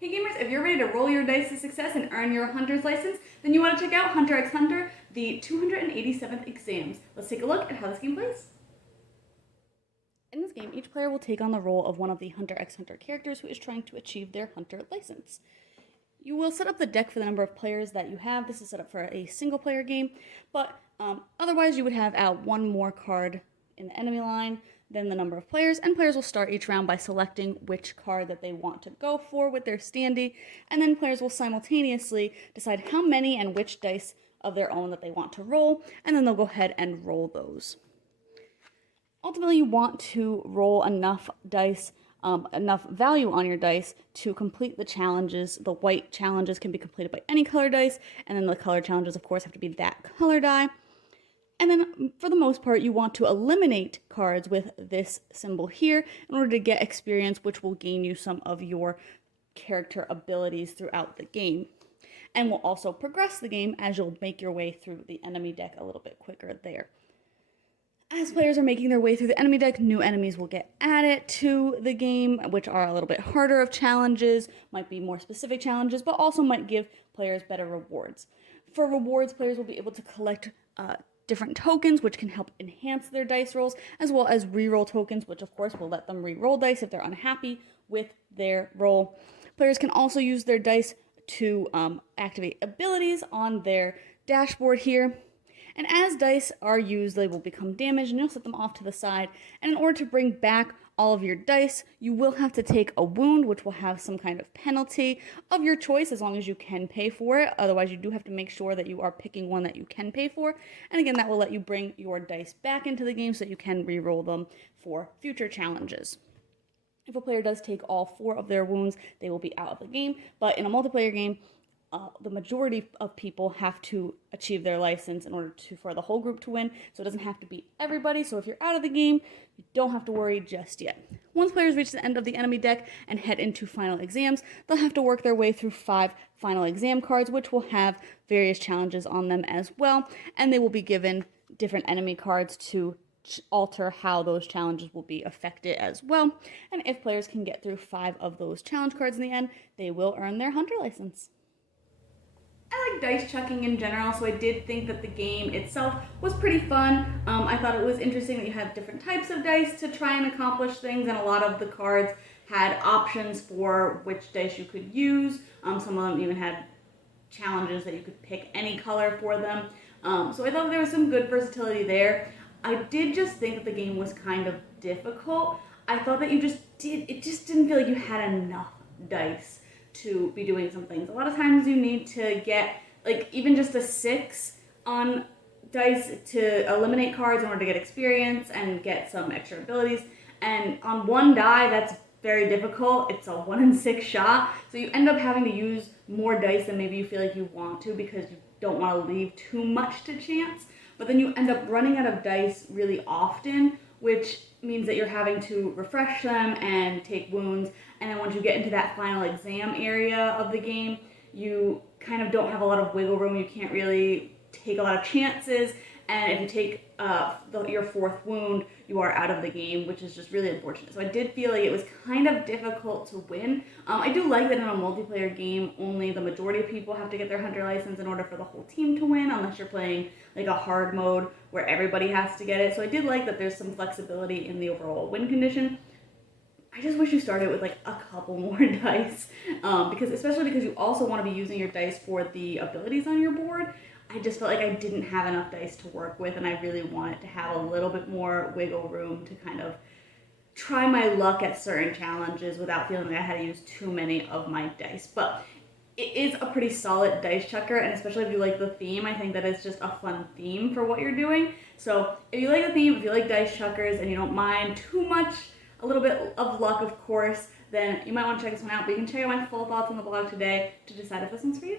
Hey gamers, if you're ready to roll your dice to success and earn your hunter's license, then you want to check out Hunter x Hunter, the 287th exams. Let's take a look at how this game plays. In this game, each player will take on the role of one of the Hunter x Hunter characters who is trying to achieve their hunter license. You will set up the deck for the number of players that you have. This is set up for a single player game, but otherwise you would have out one more card in the enemy line than the number of players, and players will start each round by selecting which card that they want to go for with their standee, and then players will simultaneously decide how many and which dice of their own that they want to roll, and then they'll go ahead and roll those. Ultimately, you want to roll enough dice, enough value on your dice to complete the challenges. The white challenges can be completed by any color dice, and then the color challenges, of course, have to be that color die. And then, for the most part, you want to eliminate cards with this symbol here in order to get experience, which will gain you some of your character abilities throughout the game. And will also progress the game as you'll make your way through the enemy deck a little bit quicker there. As players are making their way through the enemy deck, new enemies will get added to the game, which are a little bit harder of challenges, might be more specific challenges, but also might give players better rewards. For rewards, players will be able to collect different tokens, which can help enhance their dice rolls, as well as reroll tokens, which of course will let them re-roll dice if they're unhappy with their roll. Players can also use their dice to activate abilities on their dashboard here. And as dice are used, they will become damaged, and you'll set them off to the side. And in order to bring back all of your dice, you will have to take a wound, which will have some kind of penalty of your choice as long as you can pay for it. Otherwise, you do have to make sure that you are picking one that you can pay for. And again, that will let you bring your dice back into the game so that you can re-roll them for future challenges. If a player does take all 4 of their wounds, they will be out of the game. But in a multiplayer game, the majority of people have to achieve their license in order for the whole group to win, so it doesn't have to be everybody. So if you're out of the game, you don't have to worry just yet. Once players reach the end of the enemy deck and head into final exams, they'll have to work their way through 5 final exam cards, which will have various challenges on them as well, and they will be given different enemy cards to alter how those challenges will be affected as well. And if players can get through 5 of those challenge cards in the end, they will earn their hunter license. I like dice chucking in general, so I did think that the game itself was pretty fun. I thought it was interesting that you had different types of dice to try and accomplish things, and a lot of the cards had options for which dice you could use. Some of them even had challenges that you could pick any color for them. So I thought there was some good versatility there. I did just think that the game was kind of difficult. I thought that it just didn't feel like you had enough dice to be doing some things. A lot of times you need to get like even just a 6 on dice to eliminate cards in order to get experience and get some extra abilities. And on one die, that's very difficult. It's a 1 in 6 shot. So you end up having to use more dice than maybe you feel like you want to because you don't want to leave too much to chance. But then you end up running out of dice really often, which means that you're having to refresh them and take wounds. And then once you get into that final exam area of the game, you kind of don't have a lot of wiggle room. You can't really take a lot of chances. And if you take your 4th wound, you are out of the game, which is just really unfortunate. So I did feel like it was kind of difficult to win. I do like that in a multiplayer game, only the majority of people have to get their hunter license in order for the whole team to win, unless you're playing like a hard mode where everybody has to get it. So I did like that there's some flexibility in the overall win condition. I just wish you started with like a couple more dice, especially because you also want to be using your dice for the abilities on your board. I just felt like I didn't have enough dice to work with, and I really wanted to have a little bit more wiggle room to kind of try my luck at certain challenges without feeling like I had to use too many of my dice. But it is a pretty solid dice chucker, and especially if you like the theme, I think that it's just a fun theme for what you're doing. So if you like the theme, if you like dice chuckers, and you don't mind too much, a little bit of luck, of course, then you might want to check this one out. But you can check out my full thoughts on the blog today to decide if this one's for you.